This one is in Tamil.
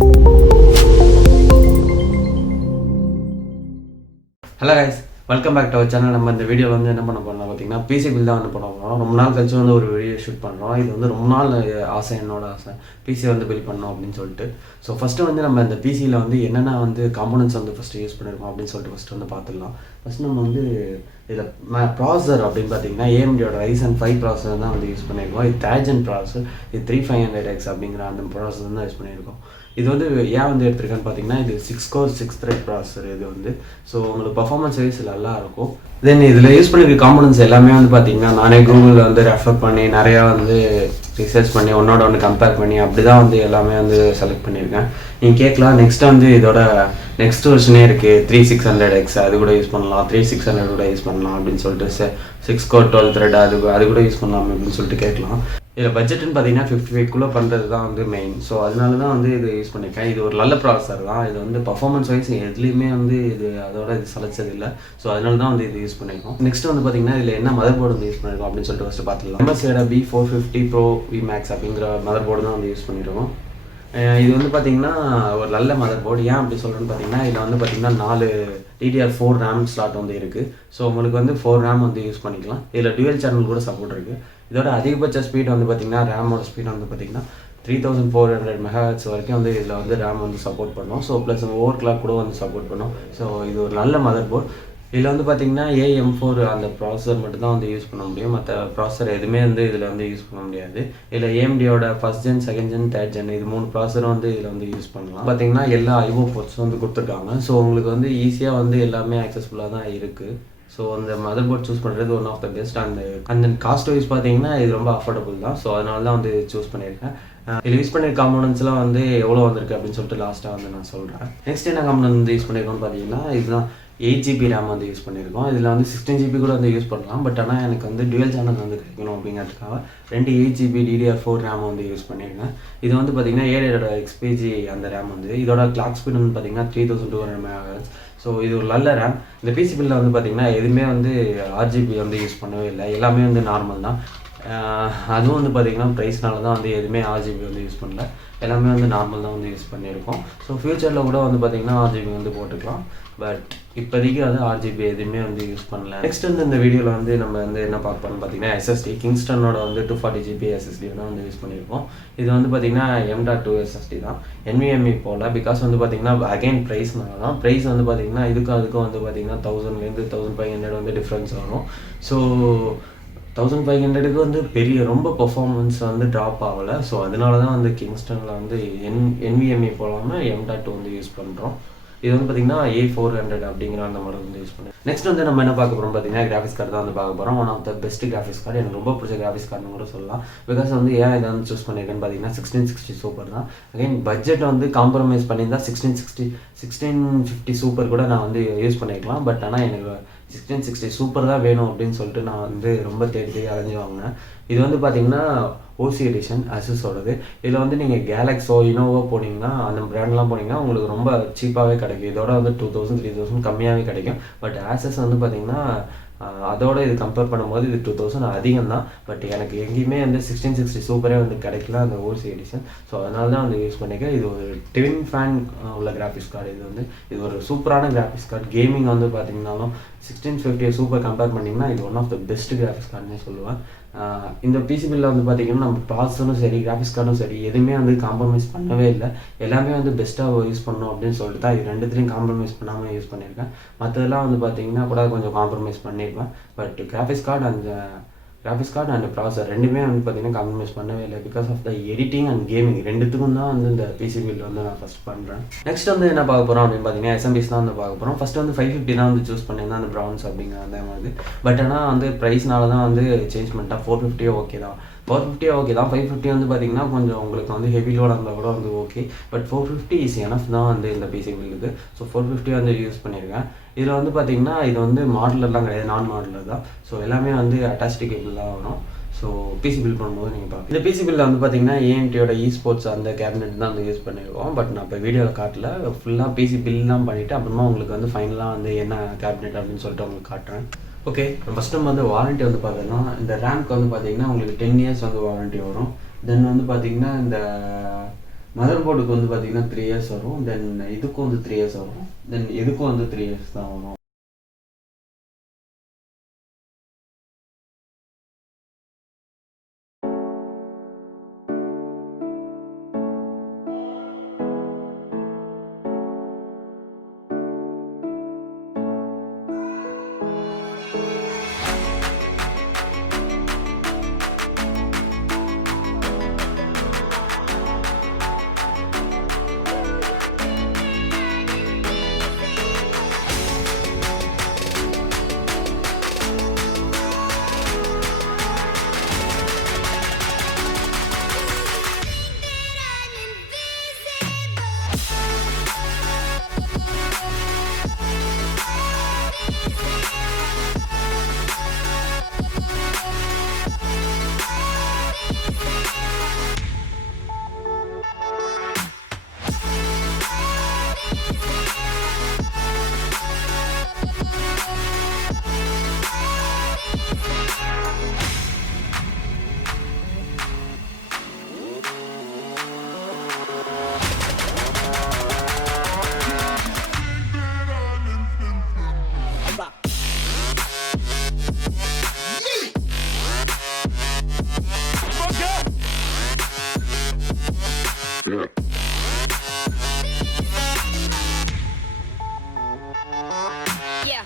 Hello guys, welcome back to our channel. நம்ம இந்த வீடியோவில் வந்து என்ன பண்ண போறோம்னா பார்த்தீங்கன்னா பிசி பில் தான் வந்து பண்ண போகிறோம். ரொம்ப நாள் கழிச்சு வந்து ஒரு வீடியோ ஷூட் பண்ணுறோம். இது வந்து ரொம்ப நாள் ஆசை, என்னோட ஆசை பிசி வந்து பில் பண்ணோம் அப்படின்னு சொல்லிட்டு. ஸோ ஃபஸ்ட்டு வந்து நம்ம இந்த பிசியில் வந்து என்னென்ன வந்து காம்போனன்ட்ஸ் வந்து ஃபஸ்ட்டு யூஸ் பண்ணியிருக்கோம் அப்படின்னு சொல்லிட்டு ஃபஸ்ட்டு வந்து பார்த்துக்கலாம். ஃபஸ்ட் நம்ம வந்து இதில் ப்ராசஸர் அப்படின்னு பார்த்தீங்கன்னா ஏஎம்டியோட Ryzen 5 ப்ராசஸர் தான் வந்து யூஸ் பண்ணியிருக்கோம். இது தேஜன் ப்ராசஸர், இது 3500X அப்படிங்கிற அந்த ப்ராசஸர் தான் யூஸ் பண்ணியிருக்கோம். இது வந்து ஏன் வந்து எடுத்திருக்கேன்னு பார்த்தீங்கன்னா இது 6 கோர் 6 த்ரெட் ப்ராசஸர் இது வந்து. ஸோ உங்களுக்கு பர்ஃபார்மன்ஸ் வைஸ் நல்லா இருக்கும். தென் இதில் யூஸ் பண்ணியிருக்க காம்போனன்ட்ஸ் எல்லாமே வந்து பார்த்தீங்கன்னா நானே கூகுளில் வந்து ரெஃபர் பண்ணி நிறையா வந்து ரிசர்ச் பண்ணி ஒன்னோட ஒன்று கம்பேர் பண்ணி அப்படி தான் வந்து எல்லாமே வந்து செலக்ட் பண்ணியிருக்கேன். நீங்கள் கேட்கலாம் நெக்ஸ்ட் வந்து இதோட நெக்ஸ்ட் வெர்ஷனே இருக்குது 3600X, அது கூட யூஸ் பண்ணலாம், 3600 கூட யூஸ் பண்ணலாம் அப்படின்னு சொல்லிட்டு 6 கோர் 12 த்ரெட் அது கூட யூஸ் பண்ணலாம் அப்படின்னு சொல்லிட்டு கேட்கலாம். இதில் பட்ஜெட்டுன்னு பார்த்தீங்கன்னா 55 பண்ணுறது தான் வந்து மெயின். ஸோ அதனால தான் வந்து இது யூஸ் பண்ணியிருக்கேன். இது ஒரு நல்ல ப்ராசஸர் தான். இது வந்து பர்ஃபார்மன்ஸ் வைஸ் எதுலேயுமே வந்து அதோட இது சலைச்சது இல்லை. ஸோ அதனால தான் வந்து இது யூஸ் பண்ணியிருக்கோம். நெக்ஸ்ட் வந்து பார்த்தீங்கன்னா இதில் என்ன மதர் போர்டு வந்து யூஸ் பண்ணியிருக்கோம் அப்படின்னு சொல்லிட்டு ஃபஸ்ட்டு பார்த்துக்கலாம். MSIயோட B450 Pro VMAX அப்படிங்கிற மதர் போர்டு தான் வந்து யூஸ் பண்ணியிருக்கோம். இது வந்து பார்த்தீங்கன்னா ஒரு நல்ல மதர் போர்டு. ஏன் அப்படி சொல்கிறேன்னு பார்த்தீங்கன்னா இதில் வந்து பார்த்தீங்கன்னா 4 DDR4 RAM ஸ்லாட் வந்து இருக்குது. ஸோ உங்களுக்கு வந்து 4 RAM வந்து யூஸ் பண்ணிக்கலாம். இதில் டுவல் சேனல் கூட சப்போர்ட் இருக்குது. இதோட அதிகபட்ச ஸ்பீட் வந்து பார்த்திங்கன்னா ரேமோட ஸ்பீட் வந்து பார்த்திங்கன்னா 3400 MHz வரைக்கும் வந்து இதில் வந்து ரேம் வந்து சப்போர்ட் பண்ணும். ஸோ ப்ளஸ் ஓவர் கிளாக் கூட வந்து சப்போர்ட் பண்ணும். ஸோ இது ஒரு நல்ல மதர் போர்ட். இதில் வந்து பார்த்திங்கன்னா AM4 அந்த ப்ராசஸர் மட்டும் தான் வந்து யூஸ் பண்ண முடியும். மற்ற ப்ராசஸர் எதுவுமே வந்து இதில் வந்து யூஸ் பண்ண முடியாது. இதில் AMDயோட first gen, second gen, third gen இது 3 ப்ராசஸரும் வந்து இதில் வந்து யூஸ் பண்ணலாம். பார்த்திங்கன்னா எல்லா IO போர்ட்ஸும் வந்து கொடுத்துருக்காங்க. ஸோ உங்களுக்கு வந்து ஈஸியாக வந்து எல்லாமே ஆக்சஸ்ஃபுல்லாக தான் இருக்குது. ஸோ அந்த மதர் போர்ட் சூஸ் பண்ணுறது ஒன் ஆஃப் த பெஸ்ட். அந்த காஸ்ட் வைஸ் பார்த்தீங்கன்னா இது ரொம்ப அஃபோர்டபுள் தான். ஸோ அதனால தான் வந்து சூஸ் பண்ணியிருக்கேன். இதில் யூஸ் பண்ணியிருக்க காம்போனன்ட்ஸ்லாம் வந்து எவ்வளோ வந்திருக்கு அப்படின்னு சொல்லிட்டு லாஸ்ட்டாக வந்து நான் சொல்கிறேன். நெக்ஸ்ட் என்ன காம்போனன்ட் வந்து யூஸ் பண்ணியிருக்கோம்னு பார்த்தீங்கன்னா இதுதான் 8GB RAM வந்து யூஸ் பண்ணியிருக்கோம். இதில் வந்து 16GB கூட வந்து யூஸ் பண்ணலாம். பட் ஆனால் எனக்கு வந்து டுவல் சேனல் வந்து கிடைக்கணும் அப்படிங்கிறதுக்காக 2 8GB DDR4 RAM வந்து யூஸ் பண்ணியிருக்கேன். இது வந்து பார்த்திங்கன்னா 7 XPG அந்த ரேம் வந்து. இதோட கிளாக் ஸ்பீட் வந்து பார்த்திங்கன்னா 3200 MHz. ஸோ இது ஒரு நல்ல ரேம். இந்த பிசி பில்லில் வந்து பார்த்திங்கன்னா எதுவுமே வந்து RGB வந்து யூஸ் பண்ணவே இல்லை, எல்லாமே வந்து நார்மல் தான். அதுவும் வந்து பார்த்திங்கன்னா ப்ரைஸ்னால தான் வந்து எதுவுமே RGB வந்து யூஸ் பண்ணல, எல்லாமே வந்து நார்மல் தான் வந்து யூஸ் பண்ணியிருக்கோம். ஸோ ஃப்யூச்சரில் கூட வந்து பார்த்திங்கன்னா RGB வந்து போட்டுக்கலாம். பட் இப்போதைக்கு வந்து RGB எதுவுமே வந்து யூஸ் பண்ணல. நெக்ஸ்ட் வந்து இந்த வீடியோவில் வந்து நம்ம வந்து என்ன பார்ப்போம்னு பார்த்தீங்கன்னா SSD கிங்ஸ்டனோட வந்து 240GB SSD தான் வந்து யூஸ் பண்ணியிருக்கோம். இது வந்து பார்த்திங்கன்னா M.2 SSD தான், NVMe போல். பிகாஸ் வந்து பார்த்திங்கன்னா அகைன் ப்ரைஸ்னால தான். ப்ரைஸ் வந்து பார்த்திங்கன்னா அதுக்கும் வந்து பார்த்திங்கன்னா 1000லேருந்து 1500 வந்து டிஃப்ரென்ஸ் வரும். ஸோ 1500க்கு வந்து ரொம்ப பெர்ஃபார்மன்ஸ் வந்து ட்ராப் ஆகலை. ஸோ அதனால தான் வந்து கிங்ஸ்டனில் வந்து NVMe போகாமல் M.2 வந்து யூஸ் பண்ணுறோம். இது வந்து பார்த்திங்கன்னா A400 அப்படிங்கிற அந்த மாடல் வந்து யூஸ் பண்ணி. நெக்ஸ்ட் வந்து நம்ம என்ன பார்க்க போகிறோம் பார்த்தீங்கன்னா கிராஃபிக்ஸ் கார்டு தான் வந்து பார்க்க போகிறோம். One of the best graphics card, எனக்கு ரொம்ப பிடிச்ச கிராஃபிக்ஸ் கார்டுன்னு கூட சொல்லலாம். பிகாஸ் வந்து ஏன் இதை வந்து சூஸ் பண்ணியிருக்கேன்னு பார்த்தீங்கன்னா 1660 சூப்பர் தான். அகைன் பட்ஜெட் வந்து காம்ப்ரமைஸ் பண்ணியிருந்தால் 1650 சூப்பர் கூட நான் வந்து யூஸ் பண்ணியிருக்கலாம். பட் ஆனால் எனக்கு 1660 சூப்பர் தான் வேணும் அப்படின்னு சொல்லிட்டு நான் வந்து ரொம்ப தேடி அலைஞ்சு வாங்கினேன். இது வந்து பார்த்திங்கன்னா OC எடிஷன் அசஸோடது. இதில் வந்து நீங்கள் கேலக்ஸோ இனோவோ போனீங்கன்னா அந்த பிராண்ட்லாம் போனீங்கன்னா உங்களுக்கு ரொம்ப சீப்பாகவே கிடைக்கும். இதோட வந்து 2000 3000 கம்மியாகவே கிடைக்கும். பட் ஆசஸ் வந்து பார்த்திங்கன்னா அதோட இது கம்பேர் பண்ணும்போது இது 2000 அதிகம் தான். பட் எனக்கு எங்கேயுமே வந்து 1660 சூப்பரே வந்து கிடைக்கல அந்த OC எடிஷன். ஸோ அதனால தான் வந்து யூஸ் பண்ணிக்கிறேன். இது ஒரு ட்வின் ஃபேன் உள்ள கிராஃபிக்ஸ் கார்டு. இது ஒரு சூப்பரான கிராஃபிக்ஸ் கார்டு. கேமிங் வந்து பார்த்தீங்கன்னாலும் 1650 சூப்பர் கம்பேர் பண்ணிங்கன்னா இது one of the best graphics கார்டுன்னே சொல்லுவேன். இந்த பிசி பில்லில் வந்து பார்த்திங்கன்னா நம்ம ப்ராசஸரும் சரி கிராஃபிக்ஸ் கார்டும் சரி எதுவுமே வந்து காம்ப்ரமைஸ் பண்ணவே இல்லை. எல்லாமே வந்து பெஸ்ட்டாக யூஸ் பண்ணணும் அப்படின்னு சொல்லிட்டு தான் இது ரெண்டுத்துலேயும் காம்ப்ரமைஸ் பண்ணாமல் யூஸ் பண்ணியிருக்கேன். மற்றதெல்லாம் வந்து பார்த்திங்கன்னா கூட கொஞ்சம் காம்ப்ரமைஸ் பண்ணியிருக்கேன். But graphics card and processor ரெண்டுமே வந்து பார்த்திங்கன்னா காம்ப்ரமைஸ் பண்ணவே இல்லை. Because of the editing and gaming ரெண்டுத்துக்கும் தான் வந்து இந்த பிசி பில் வந்து நான் ஃபஸ்ட் பண்ணுறேன். நெக்ஸ்ட் வந்து என்ன பார்க்க போகிறோம் அப்படின்னு பார்த்தீங்கன்னா SMBs தான் வந்து பார்க்க போகிறோம். ஃபஸ்ட்டு வந்து 550 தான் வந்து சூஸ் பண்ணியிருந்தேன், அந்த ப்ரௌன்ஸ் அப்படிங்கிற அந்த மாதிரி. பட் ஆனால் வந்து ப்ரைஸ்னால தான் வந்து சேஞ்ச் பண்ணிட்டேன். 450 ஓகே தான், 450 ஓகே தான். 550 வந்து பார்த்திங்கன்னா கொஞ்சம் உங்களுக்கு வந்து ஹெவி லோடாக இருந்தால் கூட வந்து ஓகே. பட் 450 இஸ் எனஃப் தான் வந்து இந்த பிசி பில்லுக்கு. ஸோ 450 வந்து யூஸ் பண்ணியிருக்கேன். இதில் வந்து பார்த்திங்கன்னா இது வந்து மாடலர்லாம் கிடையாது, நான் மாடலர் தான். ஸோ எல்லாமே வந்து அட்டாச்டு கேபிள் தான் வரும். ஸோ பிசி பில் பண்ணும்போது நீங்கள் பார்க்கலாம். இந்த பிசி பில்லில் வந்து பார்த்திங்கன்னா ஏஎம்டியோட ஸ்போர்ட்ஸ் அந்த கேபினெட் தான் வந்து யூஸ் பண்ணியிருக்கோம். பட் நான் இப்போ வீடியோவில் காட்டல, ஃபுல்லாக பிசி பில்லாம் பண்ணிவிட்டு அப்புறமா உங்களுக்கு வந்து ஃபைனலாக வந்து என்ன கேபினெட் அப்படின்னு சொல்லிட்டு உங்களுக்கு காட்டுறேன். ஓகே, ஃபஸ்ட் நம்ம வந்து வாரண்ட்டி வந்து பார்த்தோன்னா இந்த ரேம்க்கு வந்து பார்த்திங்கன்னா உங்களுக்கு 10 years வந்து வாரண்ட்டி வரும். தென் வந்து பார்த்திங்கன்னா இந்த மதர் போர்டுக்கு வந்து பார்த்தீங்கன்னா 3 இயர்ஸ் வரும். தென் இதுக்கும் வந்து 3 இயர்ஸ் வரும். தென் இதுக்கும் வந்து 3 இயர்ஸ் தான் வரும். Yeah.